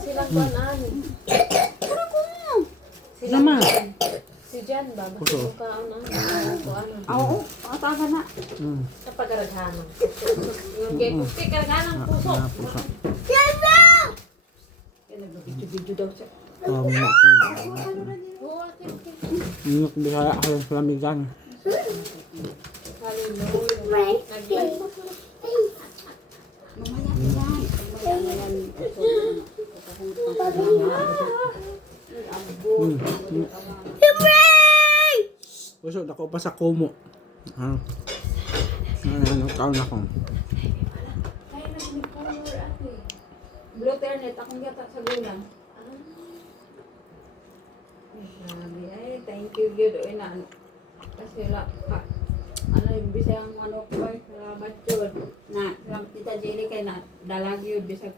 silang banan. Naman. Si Jan ba? Basta Puso. mukhaan na. Oo, ataga na. Sa pagkaraghanang. Yung kay Puti, karaghanang puso. Puso. Yan, nagbibidyo daw siya. Oo, okay. Inok bisaya halos lamigan. Hallelujah. Nag-live. Mamaya yan. Puso, dako pa sa kumo. Ano, kaon ako. Ay, nag-color ate. Blue ternet, akong yata sa gulang. Grabe, ay, thank you, good. Kasi ano yung bisang ano ko ay, salamat yun. Na, lang tita Jelly kay na, dalag yun, bisang.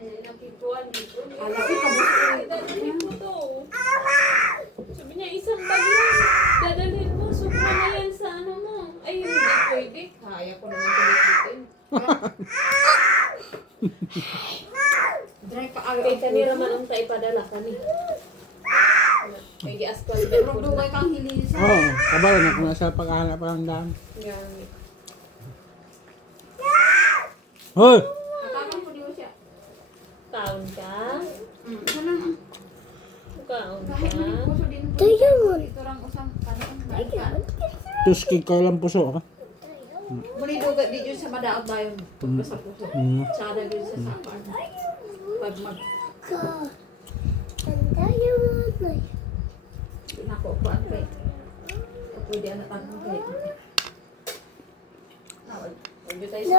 Nakituan dito. Kala ko kabusay. Dadalhin mo to. Sabi niya, isang bag lang. Dadalhin mo. Sobra na yan sa ano mo. Ay, hindi pwede. Kaya ko naman tulitin. Dry ka Kay kanira man ang taipadala kani. Kay gi-askwal ba Pero dugay kang hilisa. Oo, kabalo na kung nasa paghahanap pa ng daan. Gamit. Hoy! Nakakang ko diyo siya. Taon ka? Isa lang. Kaon Kahit ka? may puso din po. Ito lang usang kanong. Tuski ko lang puso. Ha? Muli dugay di dyan sa madaog ba yung pagka sa puso. Sada dyan sa sapan. Pag mag... Pinakukuan kay. Pwede ang natangkong kay. Pwede tayo sa